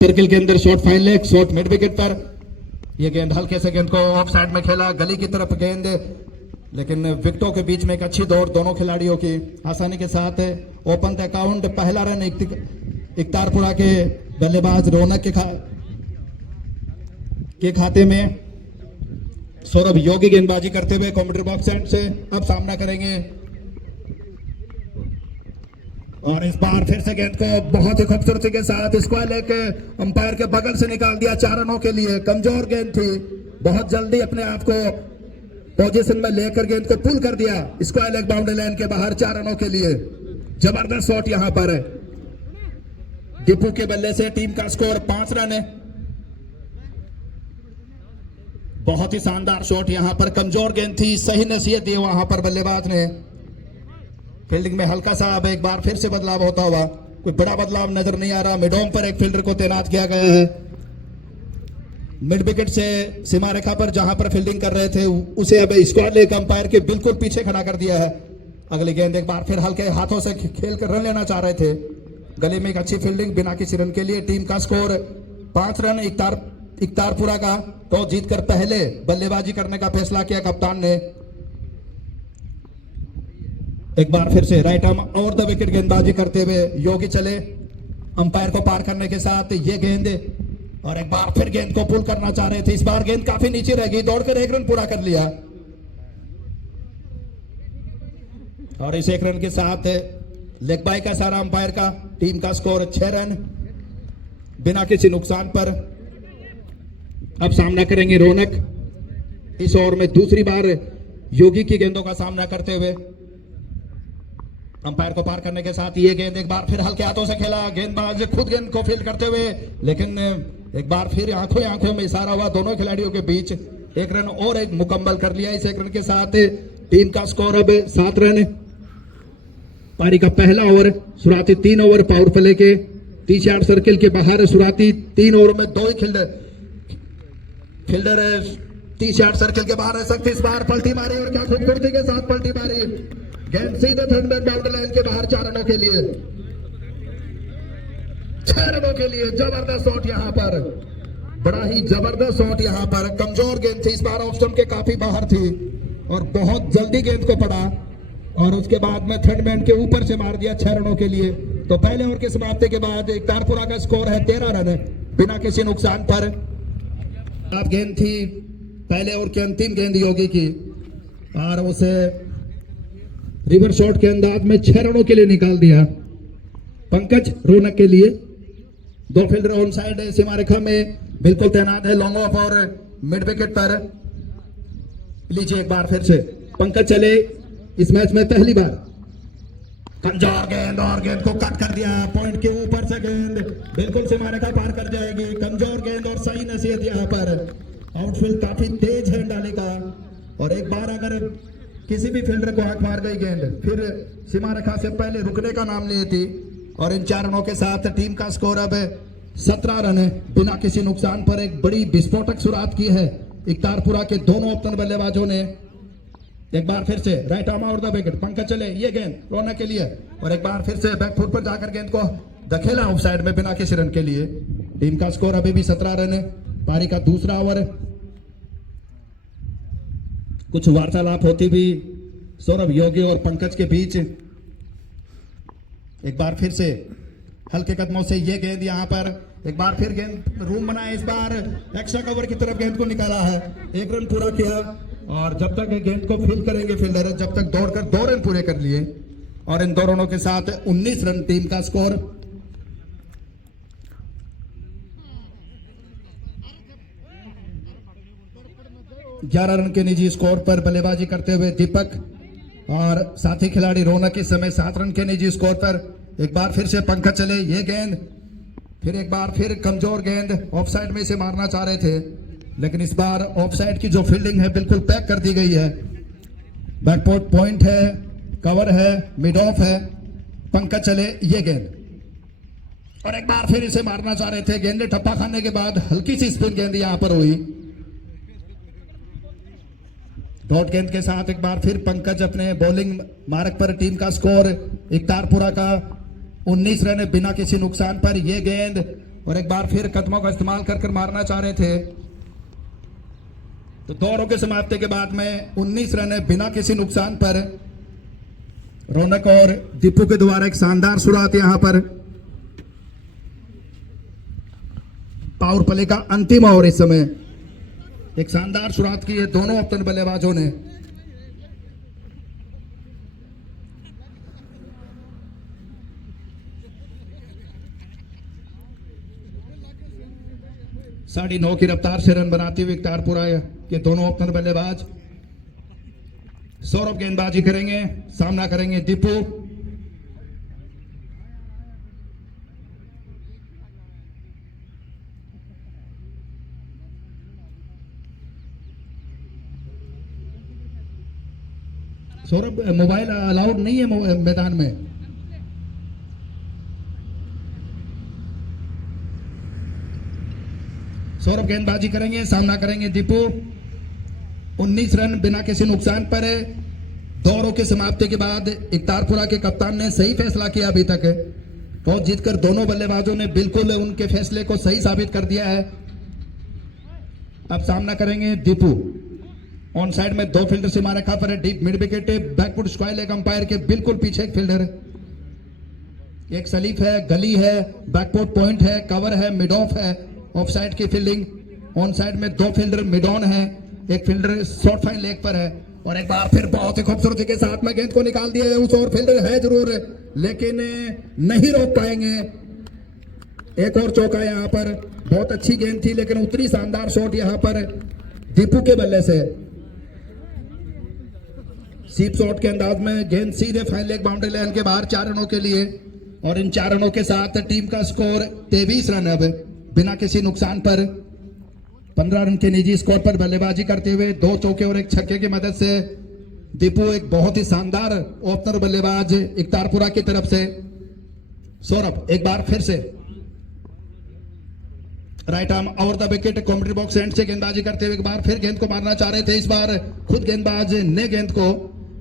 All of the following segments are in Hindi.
सर्किल के अंदर shot fine leg, shot mid wicket पर। यह गेंद हल्के से गेंद को ऑफ साइड में खेला, गली की तरफ गेंद, लेकिन विकेटों के बीच में एक अच्छी दौड़ दोनों खिलाड़ियों की आसानी के साथ ओपन द अकाउंट। पहला रन इकतारपुरा के बल्लेबाज रौनक के खाते में। सौरभ योगी गेंदबाजी करते हुए कमेंट्री बॉक्स एंड से अब सामना करेंगे और इस बार फिर से गेंद को बहुत ही खूबसूरती के साथ स्क्वायर लेग अंपायर के बगल से निकाल दिया 4 रनों के लिए। कमजोर गेंद थी, बहुत जल्दी अपने आप को पोजीशन में लेकर गेंद को पुल कर दिया स्क्वायर लेग बाउंड्री लाइन के बाहर 4 रनों के लिए। जबरदस्त शॉट यहां पर है दीपू के बल्ले से। टीम का स्कोर 5 रन है। बहुत ही शानदार शॉट यहां पर, कमजोर गेंद थी, सही नसीहत दी वहां पर बल्लेबाज ने। फील्डिंग में हल्का सा अब एक बार फिर से बदलाव होता हुआ, कोई बड़ा बदलाव नजर नहीं आ रहा। मिड ऑन पर एक फील्डर को तैनात किया गया है। मिड विकेट से सीमा रेखा पर जहां पर फील्डिंग कर रहे थे उसे अब स्क्वायर लेग अंपायर के बिल्कुल पीछे खड़ा कर दिया है। अगली गेंद एक बार फिर हल्के हाथों से खेल कर रन लेना चाह रहे थे। गली में एक अच्छी फील्डिंग बिना किसी रन के लिए। टीम का स्कोर 5 रन। इकतारपुरा का टॉस जीतकर पहले बल्लेबाजी करने का फैसला किया कप्तान ने। एक बार फिर से right arm over the wicket गेंदबाजी करते हुए योगी चले अंपायर को पार करने के साथ ये गेंद, और एक बार फिर गेंद को पुल करना चाह रहे थे। इस बार गेंद काफी नीचे रह गई, दौड़कर 1 रन पूरा कर लिया और इस 1 रन के साथ लेग बाय का सारा अंपायर का। टीम का स्कोर 6 रन बिना किसी नुकसान पर। अब सामना करेंगे रौनक इस ओवर में दूसरी बार योगी की गेंदों का सामना करते हुए। अंपायर को पार करने के साथ ये गेंद एक बार फिर हल्के हाथों से खेला, गेंदबाज खुद गेंद को फील्ड करते हुए, लेकिन एक बार फिर आंखों में इशारा हुआ दोनों खिलाड़ियों के बीच। 1 रन और एक मुकम्मल कर लिया इस 1 रन के साथ। टीम का स्कोर अब 7 रन। पारी का पहला ओवर, शुरुआती 3 ओवर पावर प्ले के 30 यार्ड सर्किल के बाहर। शुरुआती 3 ओवर में 2 ही फील्डर 30 यार्ड सर्किल के बाहर रह सकते। इस बार पलटी मारी और क्या खूबसूरती के साथ पलटी मारी। गेंद सीधे थर्ड मैन बाउंड्री लाइन के बाहर 4 रनों के लिए, 6 रनों के लिए। जबरदस्त शॉट यहां पर, बड़ा ही जबरदस्त शॉट यहां पर। कमजोर गेंद थी, इस बार ऑफ स्टंप के काफी बाहर थी और बहुत जल्दी गेंद को पड़ा और उसके बाद में थर्ड मैन के ऊपर से मार दिया 6 रनों के लिए। तो पहले ओवर की समाप्ति के बाद इकतारपुरा का स्कोर है 13 रन बिना किसी नुकसान पर। अब गेंद थी पहले ओवर की अंतिम गेंद योगी की और उसे रिवर शॉट के अंदाज में 6 रनों के लिए निकाल दिया। पंकज रौनक के लिए 2 फील्डर ऑन साइड है, सीमा रेखा में बिल्कुल तैनात है। लॉन्ग ऑफ और मिड विकेट पर। लीजिए एक बार फिर से पंकज चले इस मैच में पहली बार। कमजोर गेंद और गेंद को कट कर दिया। पॉइंट के ऊपर से गेंद बिल्कुल सीमा रेखा पार कर जाएगी। कमजोर गेंद और सही नसीहत यहां पर। आउटफील्ड काफी तेज है डाली का और एक बार अगर किसी भी फील्डर को आंख मार गई गेंद फिर सीमा रेखा से पहले रुकने का नाम नहीं थी। और इन 4 रनों के साथ टीम का स्कोर अब 17 रन है बिना किसी नुकसान पर। एक बड़ी विस्फोटक शुरुआत की है इकतारपुरा के दोनों ओपनर बल्लेबाजों ने। एक बार फिर से right arm over the wicket, Pankaj चले, ये गेंद रौनक के लिए और एक बार फिर से बैकफुट पर जाकर गेंद को धकेला ऑफ साइड में बिना किसी रन के लिए। टीम का स्कोर अभी भी 17 रन है। पारी का दूसरा ओवर, कुछ वार्तालाप होती हुई सौरभ योगी और पंकज के बीच। एक बार फिर से हल्के कदमों से ये गेंद यहां पर, एक बार फिर गेंद रूम बनाया। इस बार एक्स्ट्रा कवर की तरफ गेंद को निकाला है, 1 रन पूरा किया और जब तक गेंद को फील्ड करेंगे फील्डर, जब तक दौड़कर 2 रन पूरे कर लिए और इन 2 रनों के साथ 19 रन टीम का स्कोर। ग्यारह रन के निजी स्कोर पर बल्लेबाजी करते हुए दीपक और साथी खिलाड़ी रौनक इस समय 7 रन के निजी स्कोर पर। एक बार फिर से पंकज चले, ये गेंद फिर एक बार फिर कमजोर गेंद, ऑफ साइड में इसे मारना चाह रहे थे लेकिन इस बार ऑफ साइड की जो फील्डिंग है बिल्कुल पैक कर दी गई है। बैकपोर्ट पॉइंट है, कवर है, मिड ऑफ है। पंकज चले, ये गेंद और एक बार फिर इसे मारना चाह रहे थे। गेंद ने ठप्पा खाने के बाद हल्की सी स्पिन गेंद यहां पर हुई। डॉट गेंद के साथ एक बार फिर पंकज अपने बॉलिंग मार्ग पर। टीम का स्कोर इकतारपुरा का 19 रन बिना किसी नुकसान पर। यह गेंद और एक बार फिर कदमों का इस्तेमाल कर कर मारना चाह रहे थे। तो 2 ओवरों के समाप्ति के बाद में 19 रन है बिना किसी नुकसान पर। रौनक और दीपू के द्वारा एक शानदार शुरुआत यहां पर। पावर प्ले का अंतिम ओवर इस समय। एक शानदार शुरुआत की है दोनों ओपनर बल्लेबाजों ने। साढ़े 9 की रफ्तार से रन बनाते हुए तारपुरा के दोनों ओपनर बल्लेबाज। सौरभ गेंदबाजी करेंगे, सामना करेंगे दीपू। सौरभ मोबाइल अलाउड नहीं है मैदान में। सौरभ गेंदबाजी करेंगे, सामना करेंगे दीपू। 19 रन बिना किसी नुकसान पर। 2 ओवरों की समाप्ति के बाद इकतारपुरा के कप्तान ने सही फैसला किया अभी तक। टॉस जीतकर दोनों बल्लेबाजों ने बिल्कुल उनके फैसले को सही साबित कर दिया है। अब सामना करेंगे दीपू। ऑन साइड में 2 फील्डर से मारा पर है deep mid wicket. Back foot square leg umpire के बिल्कुल पीछे एक फील्डर। एक सलीफ है, गली है, बैकफुट पॉइंट है, कवर है, मिड ऑफ है, ऑफ साइड की फील्डिंग। ऑन साइड में 2 फील्डर मिड ऑन है, एक फील्डर शॉर्ट फाइन लेग पर है। और एक बार फिर बहुत ही खूबसूरती के साथ में गेंद को निकाल दिया है। उस और फील्डर है जरूर लेकिन नहीं रोक पाएंगे। एक और चौका यहां पर। बहुत अच्छी गेंद थी लेकिन उतनी शानदार शॉट यहां पर दीपू के बल्ले से। सीप शॉट के अंदाज में गेंद सीधे फाइन लेग बाउंड्री लाइन के बाहर 4 रनों के लिए। और इन 4 रनों के साथ टीम का स्कोर 23 रन अब बिना किसी नुकसान पर। 15 रन के निजी स्कोर पर बल्लेबाजी करते हुए 2 चौके और 1 छक्के की मदद से दीपू एक बहुत ही शानदार ओपनर बल्लेबाज इकतारपुरा की तरफ से। सौरभ एक बार फिर से right arm over the wicket commentary box and से गेंदबाजी करते हुए एक बार फिर गेंद को मारना चाह रहे थे। इस बार खुद गेंदबाज ने गेंद को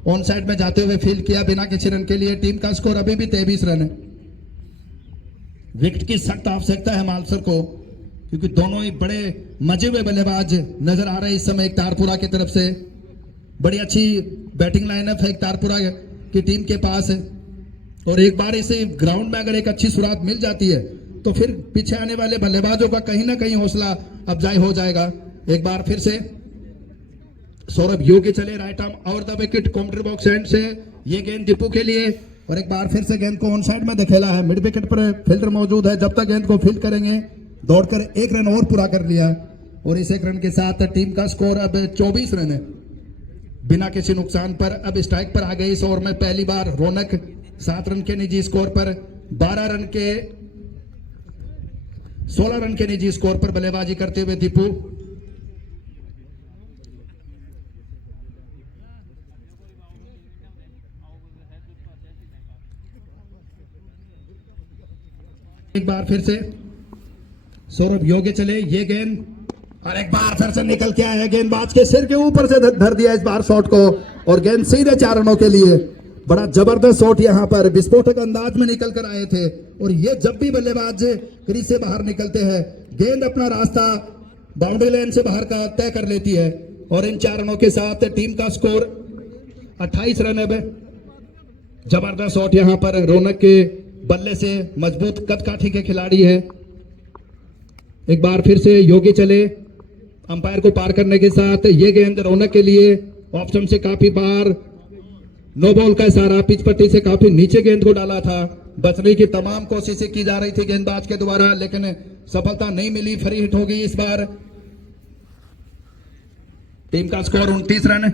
ऑन साइड में जाते हुए फील्ड किया बिना किसी रन के लिए। टीम का स्कोर अभी भी 23 रन है। विकेट की सख्त आवश्यकता है मालसर को क्योंकि दोनों ही बड़े मजे हुए बल्लेबाज नजर आ रहे हैं इस समय इकतारपुरा की तरफ से। बड़ी अच्छी बैटिंग लाइनअप है इकतारपुरा की टीम के पास। और एक बार इसे ग्राउंड में अगर एक अच्छी शुरुआत मिल जाती है तो फिर पीछे आने वाले बल्लेबाजों का कहीं ना कहीं हौसला अफजाई हो जाएगा। एक बार फिर से सौरभ योगी चले right arm over the wicket commentary box and से। ये गेंद दीपू के लिए और एक बार फिर से गेंद को ऑन साइड में धकेला है। मिड विकेट पर फील्डर मौजूद है। जब तक गेंद को फील्ड करेंगे दौड़कर 1 रन और पूरा कर लिया और इस 1 रन के साथ टीम का स्कोर अब 24 रन है बिना किसी नुकसान पर। अब स्ट्राइक पर आ गई इस ओवर में पहली बार रौनक। 7 रन के निजी स्कोर पर 16 रन के निजी स्कोर पर बल्लेबाजी करते हुए दीपू। एक बार फिर से सौरभ योगी चले। ये गेंद और एक बार फिर से निकल के आया है। गेंदबाज के सिर के ऊपर से धर दिया इस बार शॉट को और गेंद सीधे 4 रनों के लिए। बड़ा जबरदस्त शॉट यहां पर विस्फोटक अंदाज में निकल कर आए थे। और ये जब भी बल्लेबाज क्रीज से बाहर निकलते हैं गेंद अपना रास्ता बाउंड्री लाइन से बाहर का तय कर लेती है। और इन 4 रनों के साथ टीम का स्कोर 28 रन है। जबरदस्त शॉट यहां पर रौनक के बल्ले से। मजबूत कदकाठी के खिलाड़ी है। एक बार फिर से योगी चले अंपायर को पार करने के साथ। ये गेंद रौनक के लिए ऑप्शन से काफी बाहर। नो बॉल का इशारा। पिच पट्टी से काफी नीचे गेंद को डाला था। बचने की तमाम कोशिशें की जा रही थी गेंदबाज के द्वारा लेकिन सफलता नहीं मिली। फ्री हिट हो गई इस बार। टीम का स्कोर 29 रन है।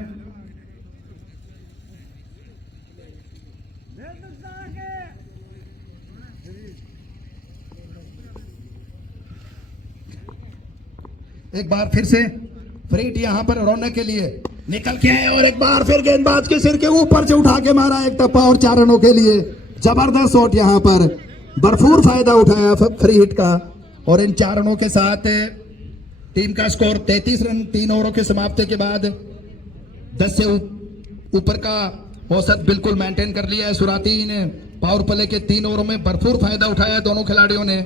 एक बार फिर से फ्री हिट यहां पर रौनक के लिए निकल के आए और एक बार फिर गेंदबाज के सिर के ऊपर से उठा के मारा एक टप्पा और 4 रनों के लिए। जबरदस्त शॉट यहां पर भरपूर फायदा उठाया फ्री हिट का। और इन 4 रनों के साथ टीम का स्कोर 33 रन 3 ओवरों के समाप्ति के बाद 10 से ऊपर का औसत बिल्कुल मेंटेन कर लिया है। शुरुआती ने पावर प्ले के 3 ओवरों में भरपूर फायदा उठाया दोनों खिलाड़ियों ने।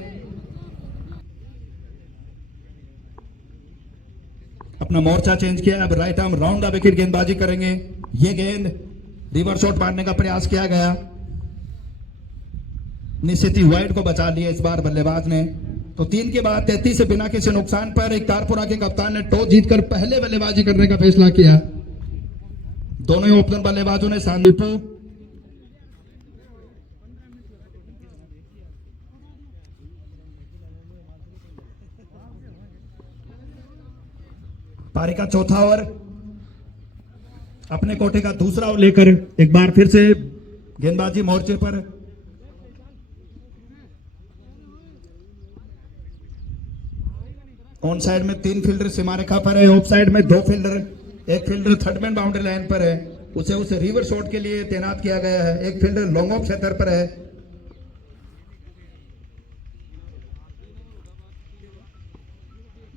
अपना मोर्चा चेंज किया, अब right arm round the wicket गेंदबाजी करेंगे। ये गेंद रिवर्स शॉट मारने का प्रयास किया गया, निश्चित ही वाइड को बचा लिया इस बार बल्लेबाज ने। तो 3 के बाद 33 से बिना किसी नुकसान पर एक तारपुरा के कप्तान ने टॉस जीतकर पहले बल्लेबाजी करने का फैसला किया। दोनों ही ओपनर बल्लेबाजों ने सांदीपू पारी का चौथा ओवर अपने कोटे का दूसरा ओवर लेकर एक बार फिर से गेंदबाजी मोर्चे पर। ऑन साइड में 3 फील्डर सीमा रेखा पर है, ऑफ साइड में 2 फील्डर, एक fielder third man boundary line पर है, उसे रिवर शॉट के लिए तैनात किया गया है, एक फील्डर लॉन्ग ऑफ क्षेत्र पर है।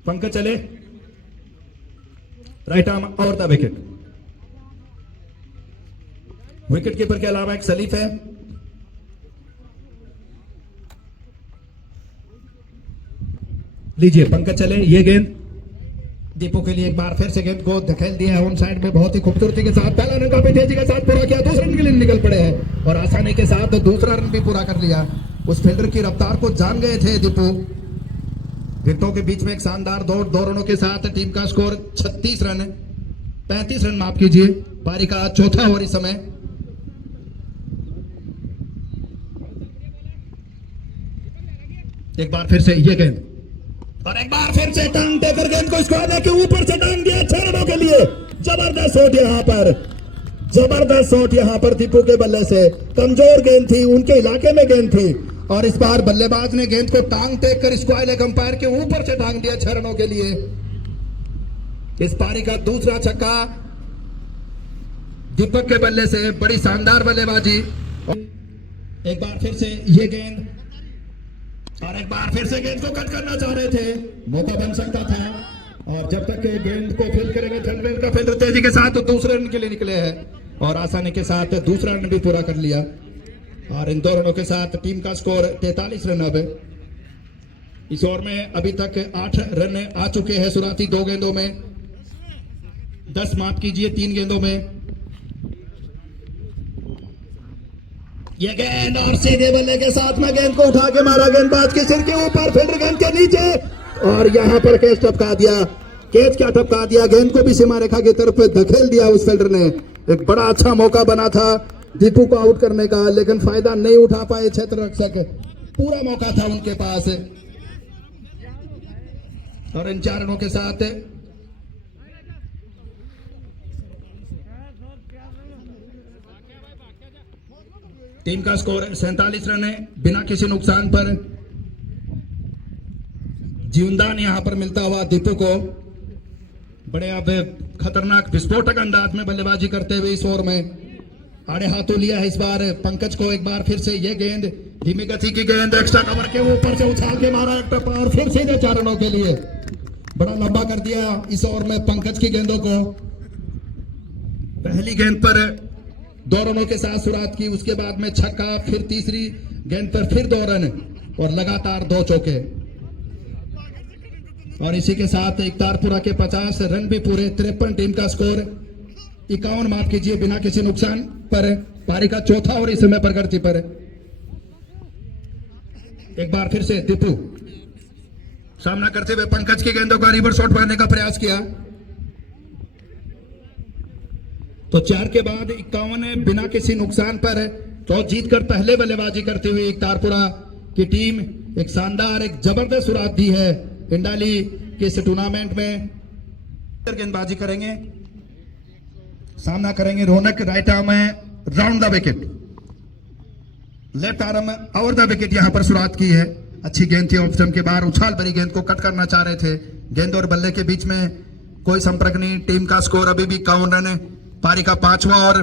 पंकज चले, right arm over the wicket. Wicket keeper के अलावा एक सलीफ है। लीजिए पंकज चले, ये गेंद दीपू के लिए एक बार फिर से गेंद को धकेल दिया है ऑन साइड में, बहुत ही खूबसूरती के साथ पहला रन काफी तेजी के साथ पूरा किया, दूसरे रन के लिए निकल पड़े हैं और आसानी के साथ दूसरा रन भी पूरा कर लिया। उस फील्डर की रफ्तार को जान गए थे दीपू। विकेटों के बीच में एक शानदार दौड़, 2 रनों के साथ टीम का स्कोर 35 रन माफ कीजिए। पारी का चौथा ओवर इस समय। एक बार फिर से ये गेंद और एक बार फिर से टांग देकर गेंद को स्क्वायर के ऊपर से टांग दिया 6 रनों के लिए। जबरदस्त शॉट यहां पर, जबरदस्त शॉट यहां पर दीपू के बल्ले से। कमजोर गेंद थी, उनके इलाके में गेंद थी और इस बार बल्लेबाज ने गेंद को टांग टेक कर स्क्वायर लेग अंपायर के ऊपर से टांग दिया 6 रनों के लिए। इस पारी का दूसरा छक्का दीपक के बल्ले से, बड़ी शानदार बल्लेबाजी। एक बार फिर से ये गेंद और एक बार फिर से गेंद को कट करना चाह रहे थे, मौका बन सकता था और जब तक गेंद को फील्ड करेंगे थर्ड मैन का फील्डर तेजी के साथ तो दूसरे रन के लिए निकले हैं और आसानी के साथ दूसरा रन भी पूरा कर लिया और इन 2 रनों के साथ टीम का स्कोर 43 रन। अब इस ओवर में अभी तक 8 रन आ चुके हैं शुरुआती 2 गेंदों में, 10 माफ कीजिए 3 गेंदों में। ये गेंद और सीधे बल्ले के साथ में गेंद को उठा के मारा गेंदबाज के सिर के ऊपर, फील्डर गेंद के नीचे और यहां पर कैच टपका दिया। कैच क्या टपका दिया, गेंद को भी सीमा रेखा की तरफ धकेल दिया उस फील्डर ने। एक बड़ा अच्छा मौका बना था दीपू को आउट करने का, लेकिन फायदा नहीं उठा पाए क्षेत्र रक्षक। पूरा मौका था उनके पास और इन 4 रनों के साथ टीम का स्कोर 47 रन है बिना किसी नुकसान पर। जीवनदान यहां पर मिलता हुआ दीपू को, बड़े अब खतरनाक विस्फोटक अंदाज में बल्लेबाजी करते हुए इस ओवर में आड़े हाथों लिया है इस बार पंकज को। एक बार फिर से ये गेंद धीमी गति की गेंद एक्स्ट्रा कवर के ऊपर से उछाल के मारा एक टप्पा और फिर सीधे 4 रनों के लिए बड़ा लंबा कर दिया इस ओवर में पंकज की गेंदों को। पहली गेंद पर 2 रनों के साथ शुरुआत की, उसके बाद में छक्का, फिर तीसरी गेंद पर फिर 2 रन और लगातार 2 चौके और इसी के साथ एक तारपुरा के 50 रन भी पूरे। 53 टीम का स्कोर 51 माफ कीजिए बिना किसी नुकसान पर। पारी का चौथा और इस समय प्रगति पर। एक बार फिर से दीपू सामना करते हुए पंकज की गेंदों का रिवर्स शॉट मारने का प्रयास किया। तो 4 के बाद 51 बिना किसी नुकसान पर टॉस जीतकर पहले बल्लेबाजी करते हुए एक तारपुरा की टीम एक शानदार, एक जबरदस्त शुरुआत दी है इंडाली के इस टूर्नामेंट में। गेंदबाजी करेंगे, सामना करेंगे Raunak. Right arm round the wicket, left arm over the wicket यहां पर शुरुआत की है। अच्छी गेंद थी, ऑफ स्टंप के बाहर उछाल भरी गेंद को कट करना चाह रहे थे। गेंद और बल्ले के बीच में कोई संपर्क नहीं। टीम का स्कोर अभी भी 51 रन है। पारी का 5वां और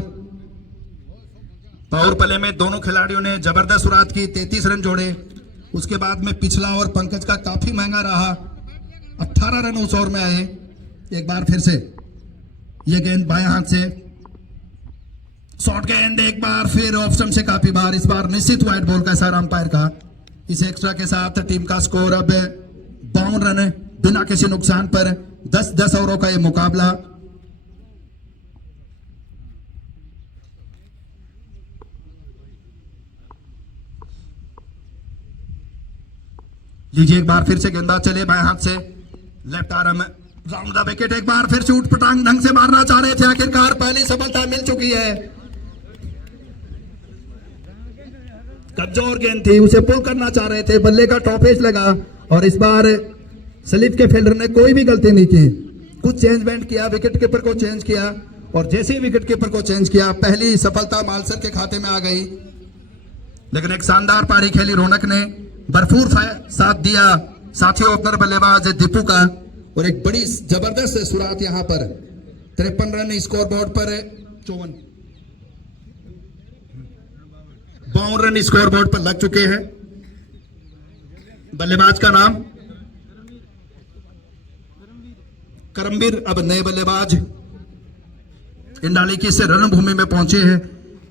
पावर प्ले में दोनों खिलाड़ियों ने जबरदस्त शुरुआत की, 33 रन जोड़े। उसके बाद में पिछला ओवर पंकज का काफी महंगा रहा, 18 रन उस ओवर में आए। एक बार फिर से ये गेंद बाएं हाथ से शॉर्ट गेंद, एक बार फिर ऑफ स्टंप से काफी बार, इस बार निश्चित वाइड बॉल का इशारा अंपायर का। इस एक्स्ट्रा के साथ टीम का स्कोर अब 52 रन बिना किसी नुकसान पर। 10-10 ओवरों का ये मुकाबला। लीजिए एक बार फिर से गेंदबाज चले बाएं हाथ से, left arm round the wicket. एक बार फिर से उठ पटांग ढंग से मारना चाह रहे थे, आखिरकार पहली सफलता मिल चुकी है। कमजोर गेंद थी, उसे पुल करना चाह रहे थे, बल्ले का टॉप एज लगा और इस बार सलीफ के फील्डर ने कोई भी गलती नहीं की। कुछ चेंजमेंट किया, विकेट कीपर को चेंज किया और जैसे ही विकेट कीपर को चेंज किया पहली सफलता मालसर के खाते में आ गई। लेकिन एक शानदार पारी खेली रौनक ने, भरपूर साथ दिया साथियों ओपनर बल्लेबाज दीपू का और एक बड़ी जबरदस्त शुरुआत यहां पर। 53 रन स्कोर बोर्ड पर, 52 रन स्कोर बोर्ड पर लग चुके हैं। बल्लेबाज का नाम करमवीर, अब नए बल्लेबाज इंडाली की से रणभूमि में पहुंचे हैं।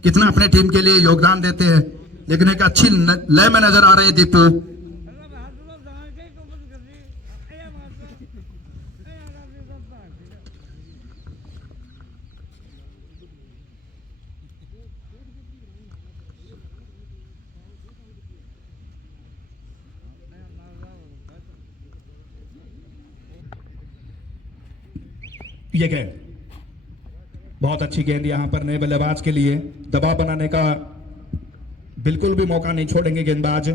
कितना अपने टीम के लिए योगदान देते हैं, लेकिन एक अच्छी लय में नजर आ रहे हैं दीपू। ये गेंद बहुत अच्छी गेंद यहां पर नए बल्लेबाज के लिए, दबाव बनाने का बिल्कुल भी मौका नहीं छोड़ेंगे गेंदबाज।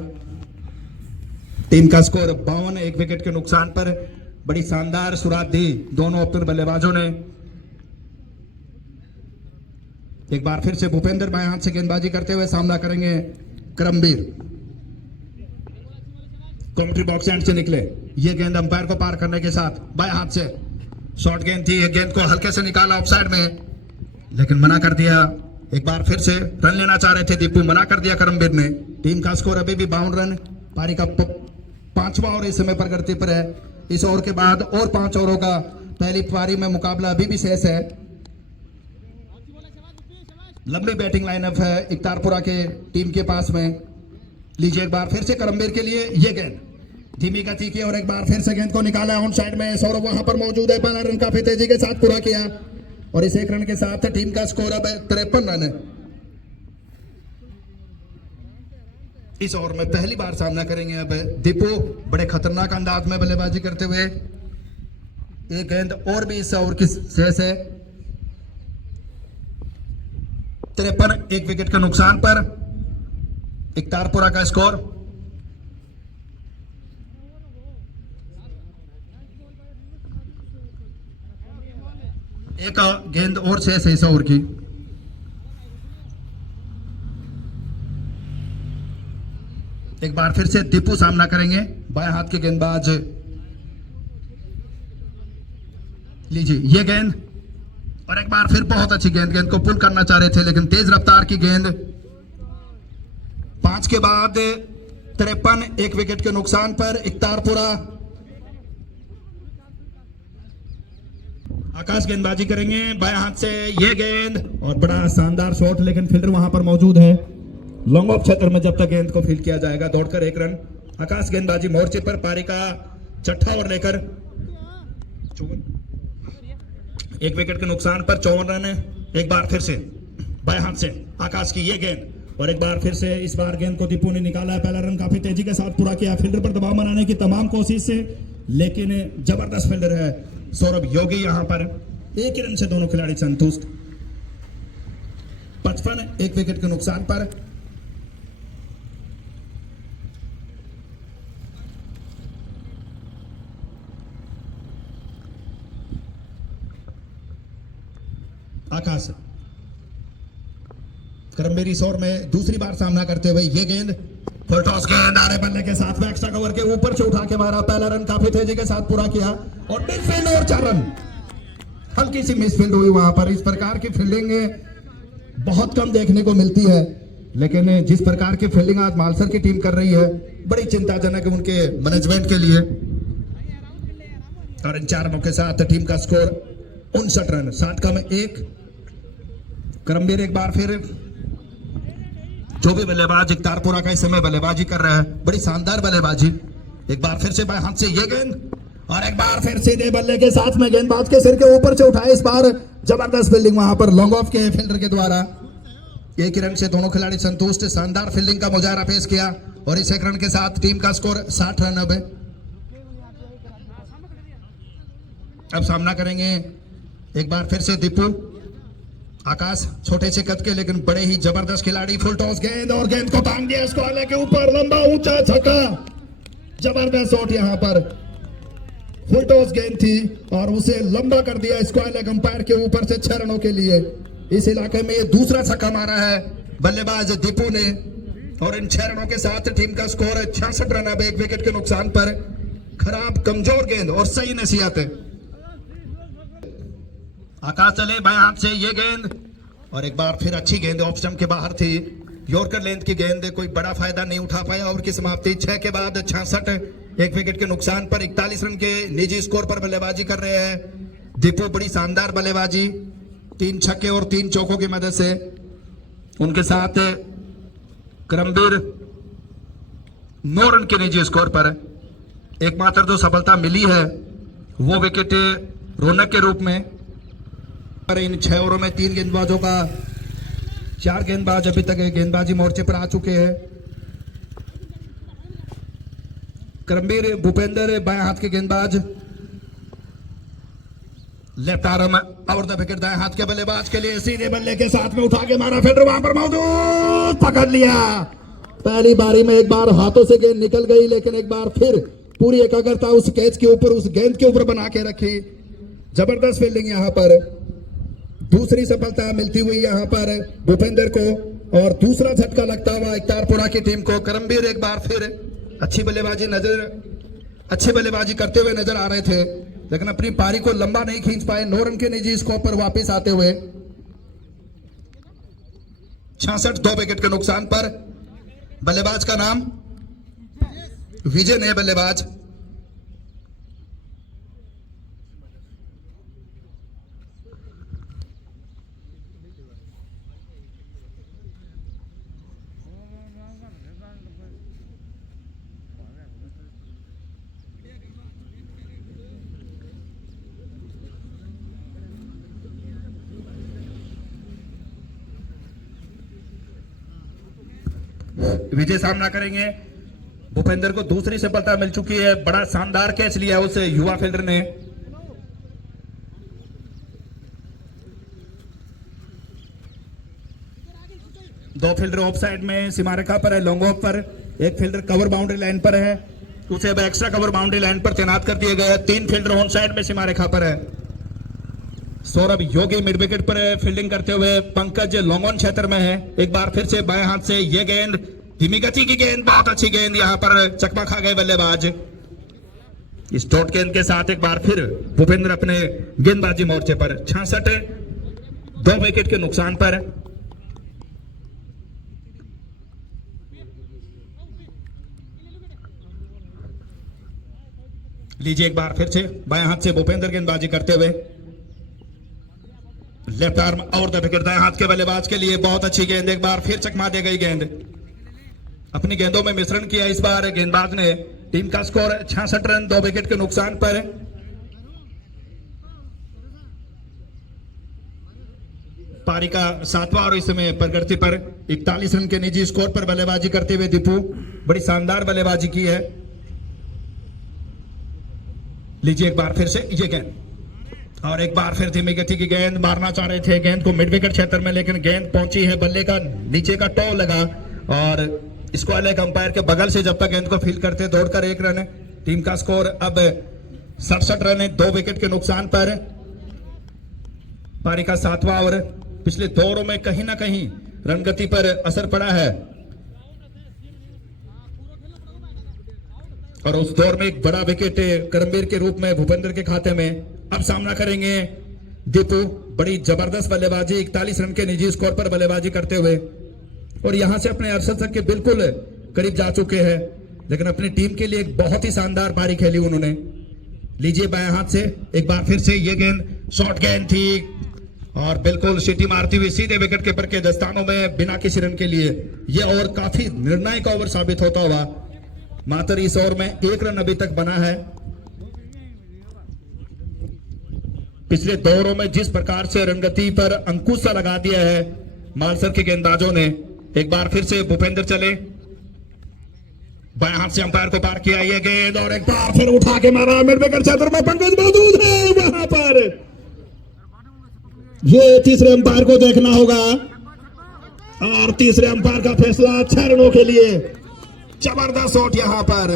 टीम का स्कोर 52, एक विकेट के नुकसान पर। बड़ी शानदार शुरुआत दी दोनों ओपनर बल्लेबाजों ने। एक बार फिर से भूपेंद्र बाएं हाथ से गेंदबाजी करते हुए सामना करेंगे करमवीर। कमेंट्री बॉक्स एंड से निकले, ये गेंद अंपायर को पार करने के साथ बाएं हाथ से शॉर्ट गेंद थी। गेंद को हल्के से निकाला ऑफसाइड में, लेकिन मना कर दिया। एक बार फिर से रन लेना चाह रहे थे दीपू, मना कर दिया करमवीर ने। टीम का स्कोर अभी भी 52 रन, पारी का 5वां ओवर इस समय प्रगति पर है। इस ओवर के बाद और 5 ओवरों का पहली पारी में मुकाबला अभी भी शेष है। लंबी बैटिंग लाइनअप है इकतारपुरा के टीम के पास में। लीजिए एक बार फिर से करमवीर के लिए ये गेंद धीमी गति की और एक बार फिर से गेंद को निकाला ऑन साइड में। सौरभ वहां पर मौजूद है, पहला रन काफी तेजी के साथ पूरा किया और इस एक रन के साथ टीम का स्कोर अब 53 रन है। इस ओवर में पहली बार सामना करेंगे अब दीपू, बड़े खतरनाक अंदाज में बल्लेबाजी करते हुए। एक गेंद और भी इस ओवर की शेष है। 53, एक विकेट के नुकसान पर इकतारपुरा का स्कोर। एक गेंद और शेष है इस ओवर की। एक बार फिर से दीपू सामना करेंगे, बाएं हाथ के गेंदबाज। लीजिए ये गेंद और एक बार फिर बहुत अच्छी गेंद, गेंद को पुल करना चाह रहे थे लेकिन तेज रफ्तार की गेंद। 5 के बाद 53, एक विकेट के नुकसान पर इकतारपुरा। आकाश गेंदबाजी करेंगे बाएं हाथ से, ये गेंद और बड़ा शानदार शॉट, लेकिन फील्डर वहां पर मौजूद है। लॉन्ग ऑफ क्षेत्र में जब तक गेंद को फील्ड किया जाएगा, दौड़कर 1 रन। आकाश गेंदबाजी मोर्चे पर, पारी का 6ठा ओवर लेकर 1 विकेट के नुकसान पर 54 रन है। एक बार फिर से बाएं हाथ से आकाश की ये गेंद और एक बार फिर से इस बार गेंद को दीपू ने निकाला है। पहला रन काफी तेजी के साथ पूरा किया, फील्डर पर दबाव बनाने की तमाम कोशिश से, लेकिन जबरदस्त फील्डर है सौरभ योगी। यहां पर 1 ही रन से दोनों खिलाड़ी संतुष्ट। 55, एक विकेट के नुकसान पर। आकाश करमवीर इस ओवर में दूसरी बार सामना करते हुए, ये गेंद फुल टॉस गेंद आरे बल्ले के साथ एक्स्ट्रा कवर के ऊपर से उठा के मारा। पहला रन काफी तेजी के साथ पूरा किया और मिसफील्ड और 4 रन। हल्की सी मिसफील्ड हुई वहां पर। इस प्रकार की फील्डिंग बहुत कम देखने को मिलती है, लेकिन जिस प्रकार की फील्डिंग आज मालसर की टीम कर रही है, बड़ी चिंताजनक है उनके मैनेजमेंट के लिए। और इन 4 रनों के साथ टीम का स्कोर 59 रन, 7 का में 1। करमवीर एक बार फिर, जो भी बल्लेबाज इकतारपुरा का इस समय बल्लेबाजी कर रहा है, बड़ी शानदार बल्लेबाजी। एक बार फिर से बाएं हाथ से ये गेंद और एक बार फिर सीधे बल्ले के साथ में गेंदबाज के सिर के ऊपर से उठाए, इस बार जबरदस्त फील्डिंग वहां पर लॉन्ग ऑफ के फील्डर के द्वारा। एक रन से दोनों खिलाड़ी संतुष्ट, शानदार फील्डिंग का मुजाहरा पेश किया और इस एक रन के साथ टीम का स्कोर 60 रन। अब सामना करेंगे एक बार फिर से दीपू। आकाश छोटे से कद के लेकिन बड़े ही जबरदस्त खिलाड़ी। फुल टॉस गेंद और गेंद को टांग दिया स्क्वायर के ऊपर, लंबा ऊंचा छक्का, जबरदस्त शॉट। यहां पर फुल टॉस गेंद थी और उसे लंबा कर दिया स्क्वायर लेग अंपायर के ऊपर से 6 रनों के लिए। इस इलाके में ये दूसरा छक्का मारा है बल्लेबाज दीपू ने और इन 6 रनों के साथ टीम का स्कोर 66 रन। अब एक विकेट के नुकसान पर खराब कमजोर गेंद और सही नसीहत है। आकाश चले बाएं हाथ से ये गेंद और एक बार फिर अच्छी गेंद ऑफ स्टंप के बाहर थी। यॉर्कर लेंथ की गेंद, कोई बड़ा फायदा नहीं उठा पाया। ओवर की समाप्ति 6 के बाद 66, एक विकेट के नुकसान पर 41 रन के निजी स्कोर पर बल्लेबाजी कर रहे हैं दीपू। बड़ी शानदार बल्लेबाजी, 3 छक्के और 3 चौकों की मदद से। उनके साथ करमबीर 9 रन के निजी स्कोर पर। एकमात्र जो सफलता मिली है वो विकेट रौनक के रूप में। इन 6 ओवरों में 3 गेंदबाजों का 4 गेंदबाज अभी तक गेंदबाजी मोर्चे पर आ चुके हैं। करमबीर भूपेंद्र बाएं हाथ के गेंदबाज, लेफ्ट आर्म और द विकेट दाएं हाथ के बल्लेबाज के लिए सीधे बल्ले के साथ में उठा के मारा, फील्डर वहां पर मौजूद, पकड़ लिया। पहली बारी में एक बार हाथों से गेंद निकल गई लेकिन एक बार फिर पूरी एकाग्रता उस कैच के ऊपर, उस गेंद के ऊपर बना के रखी। जबरदस्त फील्डिंग यहां पर। दूसरी सफलता मिलती हुई यहां पर भूपेंद्र को और दूसरा झटका लगता हुआ इकतारपुरा की टीम को। करमबीर एक बार फिर अच्छी बल्लेबाजी करते हुए नजर आ रहे थे लेकिन अपनी पारी को लंबा नहीं खींच पाए। 9 रन के निजी स्कोर पर वापस आते हुए 66, 2 विकेट के नुकसान पर। बल्लेबाज का नाम विजय ने बल्लेबाज। विजय सामना करेंगे। भूपेंद्र को दूसरी सफलता मिल चुकी है। बड़ा शानदार कैच लिया उस युवा फील्डर ने। दो फील्डर ऑफ साइड में सीमा रेखा पर है, लॉन्ग ऑफ पर। एक फील्डर कवर बाउंड्री लाइन पर है, उसे अब एक्स्ट्रा कवर बाउंड्री लाइन पर तैनात कर दिए गए। 3 फील्डर ऑन साइड में सीमा रेखा पर है। सौरभ योगी मिड विकेट पर फील्डिंग करते हुए, पंकज लॉन्ग ऑन क्षेत्र में है। एक बार फिर से बाएं हाथ से ये गेंद, धीमी गति की गेंद, बहुत अच्छी गेंद, यहां पर चकमा खा गए बल्लेबाज। इस डॉट गेंद के साथ एक बार फिर भूपेंद्र अपने गेंदबाजी मोर्चे पर। 66, 2 विकेट के नुकसान पर। लीजिए एक बार फिर से बाएं हाथ से भूपेंद्र गेंदबाजी करते हुए, लेफ्ट आर्म और द विकेट दाएं हाथ के बल्लेबाज के लिए। बहुत अच्छी गेंद, एक बार फिर चकमा दे गई गेंद। अपनी गेंदों में मिश्रण किया इस बार गेंदबाज ने। टीम का स्कोर 66 रन, 2 विकेट के नुकसान पर। पारी का 7वां और इस समय प्रगति पर 41 रन के निजी स्कोर पर बल्लेबाजी करते हुए दीपू। बड़ी शानदार बल्लेबाजी की है। लीजिए एक बार फिर से ये गेंद और एक बार फिर धीमी गति की गेंद। मारना चाह रहे थे गेंद को मिड विकेट क्षेत्र में लेकिन गेंद पहुंची है बल्ले का नीचे का टॉ लगा और स्क्वायर लेग अंपायर के बगल से जब तक गेंद को फील्ड करते दौड़कर 1 रन। टीम का स्कोर अब 67 रन है, 2 विकेट के नुकसान पर। पारी का 7वां ओवर। पिछले 2 ओवरों में कहीं ना कहीं रन गति पर असर पड़ा है और उस दौर में एक बड़ा विकेट करमबीर के रूप में भूपेंद्र के खाते में। अब सामना करेंगे दीपू। बड़ी जबरदस्त बल्लेबाजी, 41 रन के निजी स्कोर पर बल्लेबाजी करते हुए और यहां से अपने अर्शद तक के बिल्कुल करीब जा चुके हैं लेकिन अपनी टीम के लिए एक बहुत ही शानदार पारी खेली उन्होंने। लीजिए बाएं हाथ से एक बार फिर से ये गेंद, शॉर्ट गेंद थी और बिल्कुल सीटी मारती हुई सीधे विकेट कीपर के दस्तानों में बिना किसी रन के लिए। यह ओवर काफी निर्णायक ओवर साबित होता हुआ। मात्र इस ओवर में 1 रन अभी तक बना है। पिछले 2 ओवरों में जिस प्रकार से रणगति पर अंकुश सा लगा दिया है मालसर के गेंदबाजों ने। एक बार फिर से भूपेंद्र चले, बाएं हाथ से अंपायर को पार किया ये गेंद और एक बार फिर उठा के मारा मिड विकेट क्षेत्र में। पंकज मौजूद है वहां पर, ये तीसरे अंपायर को देखना होगा और तीसरे अंपायर का फैसला 6 रनों के लिए। जबरदस्त शॉट यहां पर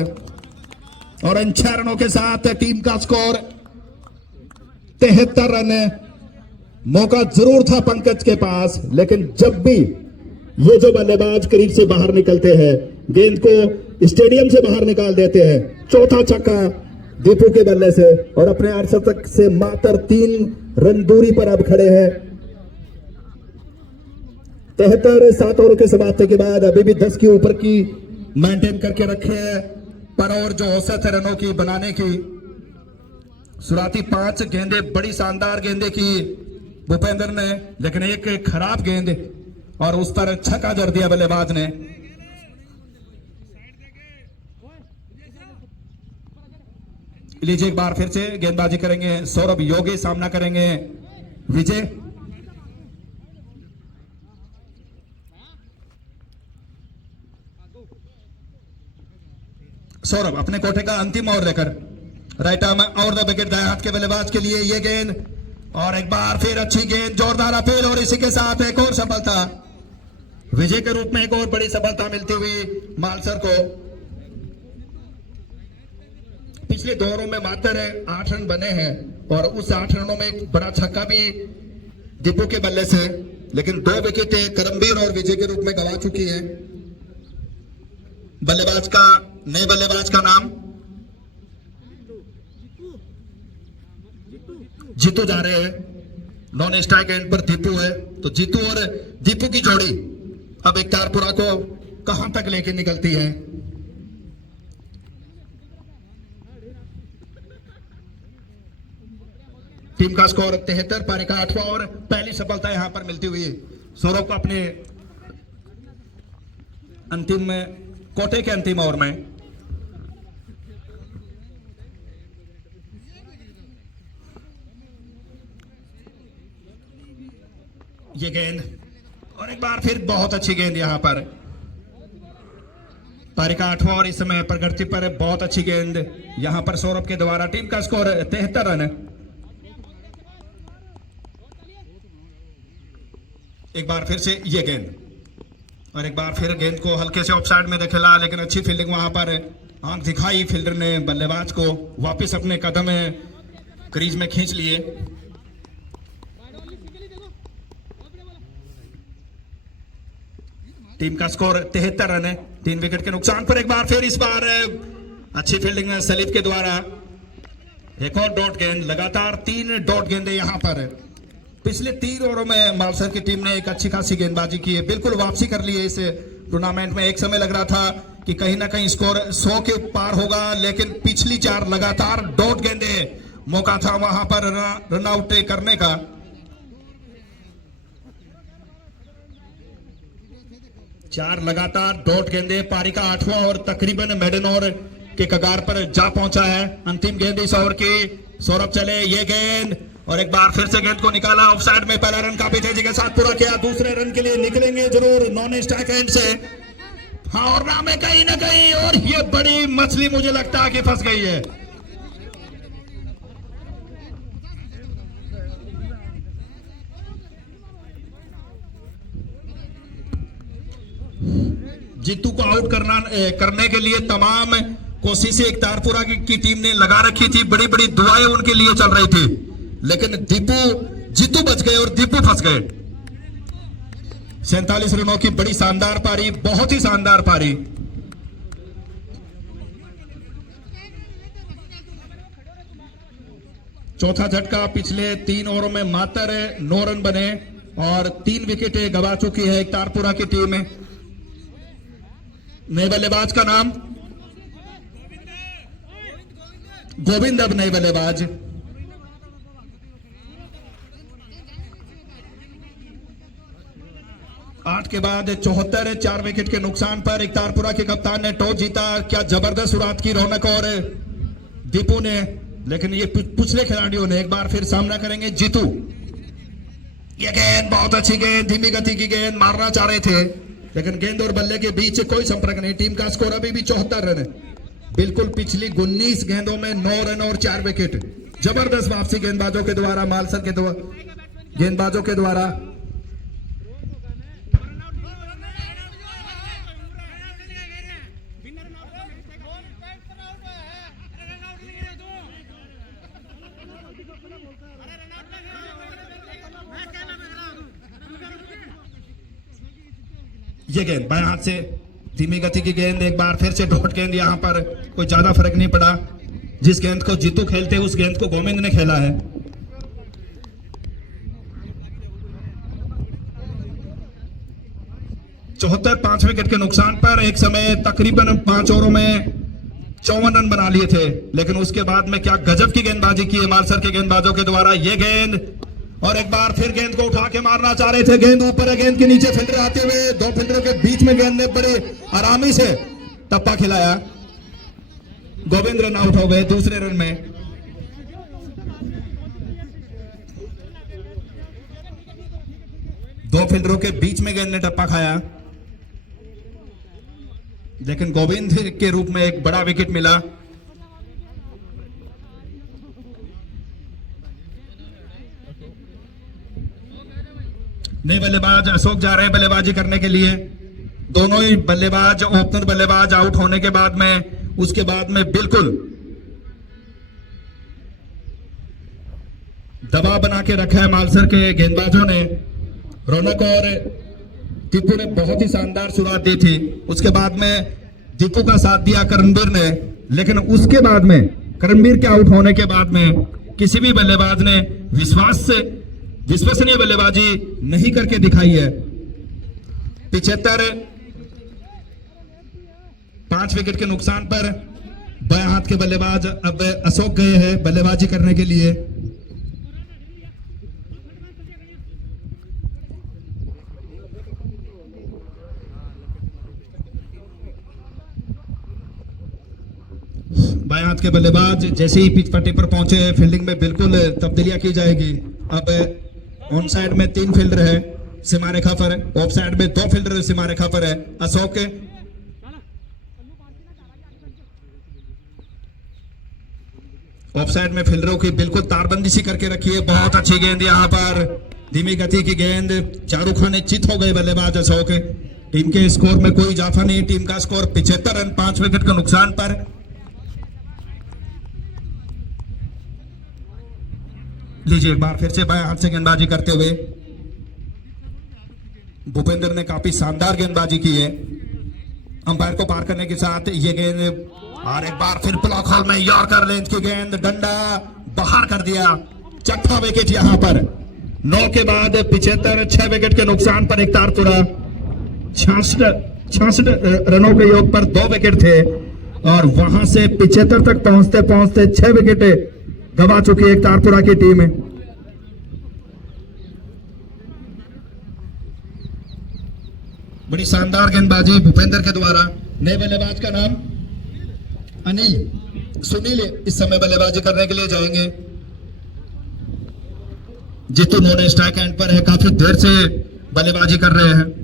और इन 6 रनों के साथ टीम का स्कोर 73 रन। मौका जरूर था पंकज के पास, लेकिन जब भी ये जो बल्लेबाज करीब से बाहर निकलते हैं, गेंद को स्टेडियम से बाहर निकाल देते हैं। चौथा छक्का दीपू के बल्ले से और अपने अर्धशतक से मात्र 3 रन दूरी पर अब खड़े हैं। 73 7 ओवर के समाप्ति के बाद अभी भी 10 के ऊपर की मेंटेन करके रखे हैं पर और जो औसत है रनों की बनाने की। शुरुआती 5 गेंदें बड़ी शानदार गेंदें की भूपेंद्र ने, लेकिन एक खराब गेंद और उस पर छक्का जड़ दिया बल्लेबाज ने। लीजिए एक बार फिर से गेंदबाजी करेंगे सौरभ योगी, सामना करेंगे विजय। सौरभ अपने कोठे का अंतिम ओवर लेकर राइट आर्म और द विकेट दाएं हाथ के बल्लेबाज के लिए ये गेंद और एक बार फिर अच्छी गेंद, जोरदार अपील और इसी के साथ एक और सफलता विजय के रूप में। एक और बड़ी सफलता मिलती हुई मालसर को। पिछले 2 ओवरों में मात्र 8 रन बने हैं और उस 8 रनों में एक बड़ा छक्का भी दीपू के बल्ले से, लेकिन 2 विकेटें करमवीर और विजय के रूप में गंवा चुकी है। बल्लेबाज का नए बल्लेबाज का नाम जीतू जा रहे हैं, नॉन स्ट्राइक एंड पर दीपू है। तो जीतू और दीपू की जोड़ी अब एक तारपुरा को कहां तक लेके निकलती है। टीम का स्कोर 73 पारी का 8वां और पहली सफलता यहां पर मिलती हुई सौरभ को अपने अंतिम कोटे के अंतिम ओवर में। ये गेंद और एक बार फिर बहुत अच्छी गेंद यहां पर पारी का 8वां और इस समय प्रगति पर बहुत अच्छी गेंद यहां पर सौरभ के द्वारा। टीम का स्कोर 73 रन। एक बार फिर से ये गेंद और एक बार फिर गेंद को हल्के से ऑफसाइड में खेला, लेकिन अच्छी फील्डिंग वहां पर आंख दिखाई फील्डर ने बल्लेबाज को, वापस अपने कदम क्रीज में खींच लिए। टीम का स्कोर 73 रन है, 3 विकेट के नुकसान पर। एक बार फिर इस बार अच्छी फील्डिंग सलीफ के द्वारा एक और डॉट गेंद, लगातार 3 डॉट गेंदें यहां पर। पिछले 3 ओवरों में मालसर की टीम ने एक अच्छी खासी गेंदबाजी की है, बिल्कुल वापसी कर ली है इस टूर्नामेंट में। एक समय लग रहा था कि कहीं ना कहीं स्कोर 100 के पार होगा, लेकिन पिछली 4 लगातार डॉट गेंदें, मौका था वहां पर रन आउट करने का। चार लगातार डॉट गेंदे, पारी का 8वां और तकरीबन मेडन ओवर के कगार पर जा पहुंचा है। अंतिम गेंद इस ओवर की, सौरभ चले, ये गेंद और एक बार फिर से गेंद को निकाला ऑफसाइड में। पहला रन काफी तेजी के साथ पूरा किया, दूसरे रन के लिए निकलेंगे जरूर नॉन स्ट्राइक एंड से। हाँ, और नाम है कहीं ना कहीं, और ये बड़ी मछली मुझे लगता है कि फंस गई है। जीतू को आउट करने के लिए तमाम कोशिशें एक तारपुरा की टीम ने लगा रखी थी, बड़ी बड़ी दुआएं उनके लिए चल रही थी, लेकिन जीतू बच गए और दीपू फंस गए। 47 रनों की बड़ी शानदार पारी, बहुत ही शानदार पारी। चौथा झटका, पिछले 3 ओवरों में मात्र 9 रन बने और 3 विकेटें गंवा चुकी है एक तारपुरा की टीम। नए बल्लेबाज का नाम गोविंद, अब नए बल्लेबाज। आठ के बाद 74, 4 विकेट के नुकसान पर एक तारपुरा के कप्तान ने टॉस जीता। क्या जबरदस्त शुरुआत की रौनक, और दीपू ने लेकिन ये पिछले खिलाड़ियों ने एक बार फिर सामना करेंगे जीतू। ये गेंद बहुत अच्छी गेंद, धीमी गति की गेंद मारना चाह रहे थे, लेकिन गेंद और बल्ले के बीच कोई संपर्क नहीं। टीम का स्कोर अभी भी 74 रन है। बिल्कुल पिछली 19 गेंदों में 9 रन और 4 विकेट। जबरदस्त वापसी गेंदबाजों के द्वारा, मालसर के गेंदबाजों के द्वारा। ये गेंद बाएं हाथ से धीमी गति की गेंद, एक बार फिर से डॉट गेंद। यहां पर कोई ज्यादा फर्क नहीं पड़ा। जिस गेंद को जीतू खेलते उस गेंद को गोविंद ने खेला है। चौहत्तर 5 विकेट के नुकसान पर एक समय तकरीबन 5 ओवरों में 54 रन बना लिए थे, लेकिन उसके बाद में क्या गजब की गेंदबाजी की है मालसर के गेंदबाजों के द्वारा। ये गेंद और एक बार फिर गेंद को उठा के मारना चाह रहे थे। गेंद ऊपर है, गेंद के नीचे फील्डर आते हुए, 2 फील्डरों के बीच में गेंद ने बड़े आरामी से टप्पा खिलाया। गोविंद रन आउट हो गए दूसरे रन में। दो फील्डरों के बीच में गेंद ने टप्पा खाया, लेकिन गोविंद के रूप में एक बड़ा विकेट मिला। नए बल्लेबाज अशोक जा रहे हैं बल्लेबाजी करने के लिए। दोनों ही बल्लेबाज, ओपनर बल्लेबाज आउट होने के बाद में, उसके बाद में बिल्कुल दबाव बना के रखा है मालसर के गेंदबाजों ने। रौनक और टीपू ने बहुत ही शानदार शुरुआत दी थी। उसके बाद में दीपू का साथ दिया करणबीर ने, लेकिन उसके बाद में करणबीर के आउट होने के बाद में किसी भी बल्लेबाज ने विश्वसनीय बल्लेबाजी नहीं करके दिखाई है। 75 5 विकेट के नुकसान पर बाएं हाथ के बल्लेबाज अब अशोक गए हैं बल्लेबाजी करने के लिए। बाएं हाथ के बल्लेबाज जैसे ही पिच पट्टी पर पहुंचे, फील्डिंग में बिल्कुल तब्दीलियां की जाएगी। अब ऑन साइड में 3 फील्डर है सीमा रेखा पर, ऑफ साइड में 2 फील्डर सीमा रेखा पर है। अशोक के ऑफ साइड में फील्डरों की बिल्कुल तारबंदी सी करके रखी है। बहुत अच्छी गेंद यहां पर, धीमी गति की गेंद। शाहरुख खान चित हो गए बल्लेबाज अशोक। टीम के स्कोर में कोई इजाफा नहीं। टीम का स्कोर 75 रन 5 विकेट के नुकसान पर। लीजिए एक बार फिर से बाएं हाथ से गेंदबाजी करते हुए भूपेंद्र ने काफी शानदार गेंदबाजी की है। अंपायर को पार करने के साथ ये गेंद, और एक बार फिर ब्लॉक होल में यॉर्कर लेंथ की गेंद, डंडा बाहर कर दिया। 6ठा विकेट यहां पर। 9 के बाद 75 6 विकेट के नुकसान पर एक तारपुरा। 66 रनों के योग पर 2 विकेट थे, और वहां से 75 तक पहुंचते पहुंचते 6 विकेट गवा चुकी है एक तारपुरा की टीम है। बड़ी शानदार गेंदबाजी भूपेंद्र के द्वारा। नए बल्लेबाज का नाम अनिल। सुनील इस समय बल्लेबाजी करने के लिए जाएंगे। जीतू मोने स्ट्राइक एंड पर है, काफी देर से बल्लेबाजी कर रहे हैं।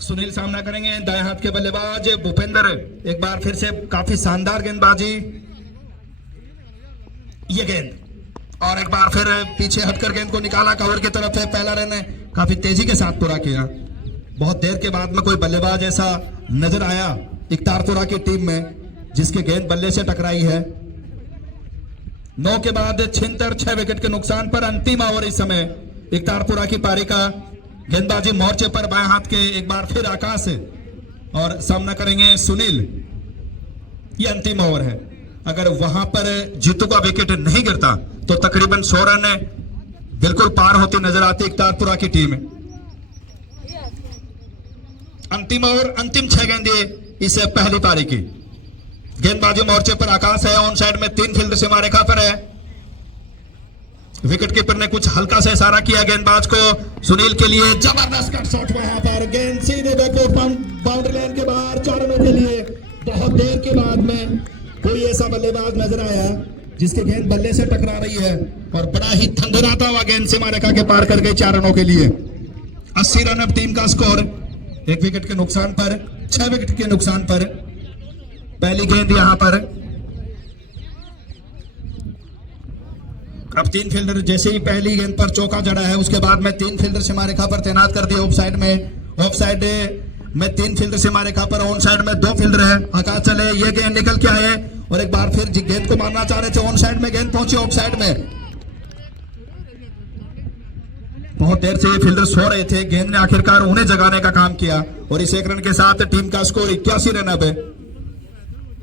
सुनील सामना करेंगे दाएं हाथ के बल्लेबाज भूपेंद्र। एक बार फिर से काफी शानदार गेंदबाजी। ये गेंद, और एक बार फिर पीछे हटकर गेंद को निकाला, कवर की तरफ है। पहला रन है, काफी तेजी के साथ पूरा किया। बहुत देर के बाद में कोई बल्लेबाज ऐसा नजर आया इकतारपुरा की टीम में जिसकी गेंद बल्ले से टकराई है। 9 के बाद 6 विकेट के नुकसान पर अंतिम ओवर इस समय इकतारपुरा की पारी का। गेंदबाजी मोर्चे पर बाएं हाथ के एक बार फिर आकाश है, और सामना करेंगे सुनील। ये अंतिम ओवर है। अगर वहां पर जीतू का विकेट नहीं गिरता तो तकरीबन 100 रन बिल्कुल पार होती नजर आती इकतारपुरा की टीम। अंतिम और अंतिम 6 गेंदें इस पहली पारी की। गेंदबाजी मोर्चे पर आकाश है, ऑन साइड में 3 फील्डर सीमा रेखा पर है। विकेट कीपर ने कुछ हल्का सा इशारा किया गेंदबाज को। सुनील के लिए जबरदस्त कट शॉट वहां पर, गेंद सीधे बैकवर्ड बाउंड्री लाइन के बाहर 4 रनों के लिए। बहुत देर के बाद में कोई ऐसा बल्लेबाज नजर आया जिसकी गेंद बल्ले से टकरा रही है और बड़ा ही थंथराता हुआ गेंद सीमा रेखा के पार कर गई 4 रनों के लिए। 80 रन अब टीम का स्कोर, 1 विकेट के नुकसान पर, 6 विकेट के नुकसान पर। पहली गेंद यहां पर, अब 3 फील्डर, जैसे ही पहली गेंद पर चौका जड़ा है उसके बाद में 3 फील्डर सीमा रेखा पर तैनात कर दिए। ऑफ साइड में 3 फील्डर सीमा रेखा पर, ऑन साइड में 2 फील्डर है। आकाश चले, ये गेंद निकल के आए और एक बार फिर गेंद को मारना चाह रहे थे, ऑन साइड में गेंद पहुंची ऑफ साइड में। बहुत देर से ये फील्डर सो रहे थे, गेंद ने आखिरकार उन्हें जगाने का काम किया और इस 1 रन के साथ टीम का स्कोर 81 रन अब है।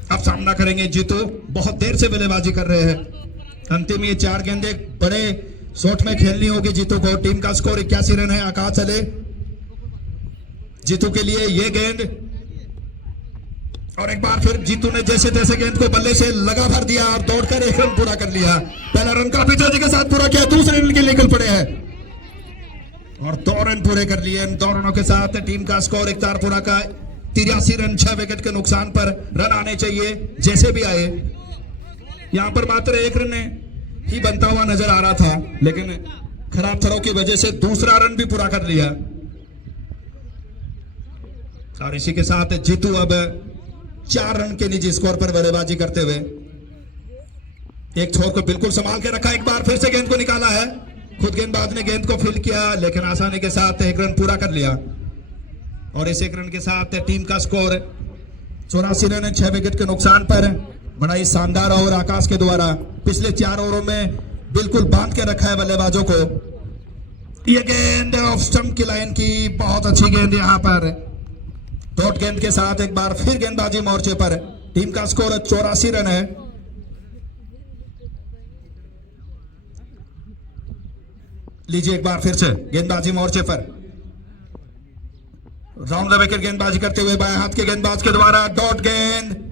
अब सामना करेंगे जीतू, बहुत देर से बल्लेबाजी कर रहे हैं। अंतिम ये 4 गेंदें बड़े शॉट में खेलनी होगी जीतू को। टीम का स्कोर 81 रन है। आकाश चले, जीतू के लिए ये गेंद और एक बार फिर जीतू ने जैसे तैसे गेंद को बल्ले से लगा भर दिया और दौड़कर 1 रन पूरा कर लिया। पहला रन काफी तेजी के साथ पूरा किया, दूसरे रन के लिए निकल पड़े हैं और 2 रन पूरे कर लिए। 2 रनों के साथ टीम का स्कोर 1 पूरा का 83 रन। 6 विकेट के नुकसान पर रन आने चाहिए जैसे भी आए। यहां पर मात्र 1 रन ही बनता हुआ नजर आ रहा था, लेकिन खराब थरों की वजह से दूसरा रन भी पूरा कर लिया और इसी के साथ जीतू अब 4 रन के निजी स्कोर पर बल्लेबाजी करते हुए एक छोर को बिल्कुल संभाल के रखा। एक बार फिर से गेंद को निकाला है, खुद गेंदबाज ने गेंद को फील्ड किया लेकिन आसानी के साथ 1 रन पूरा कर लिया और इस 1 रन के साथ टीम का स्कोर 84 रन है। 6 विकेट के नुकसान पर बड़ा ही शानदार ओवर आकाश के द्वारा पिछले 4 ओवरों में बिल्कुल बांध के रखा है बल्लेबाजों को। यह गेंद ऑफ स्टंप की लाइन की, बहुत अच्छी गेंद यहां पर। डॉट गेंद के साथ एक बार फिर गेंदबाजी मोर्चे पर, टीम का स्कोर 84 रन है। लीजिए एक बार फिर से गेंदबाजी मोर्चे पर राउंड द विकेट गेंदबाजी करते हुए बाएं हाथ के गेंदबाज के द्वारा डॉट गेंद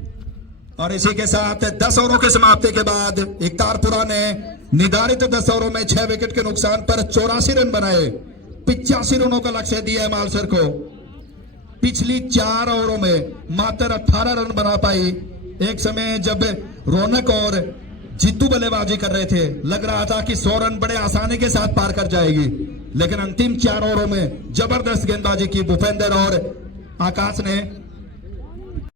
और इसी के साथ 10 ओवरों के समाप्ति के बाद इकतारपुरा ने निर्धारित 10 ओवरों में 6 विकेट के नुकसान पर 84 रन बनाए। 85 रनों का लक्ष्य दिया है मालसर को। पिछली 4 ओवरों में मात्र 18 रन बना पाई। एक समय जब रौनक और जीतू बल्लेबाजी कर रहे थे, लग रहा था कि 100 रन बड़े आसानी के साथ पार कर जाएगी, लेकिन अंतिम 4 ओवरों में जबरदस्त गेंदबाजी की भूपेंद्र और आकाश ने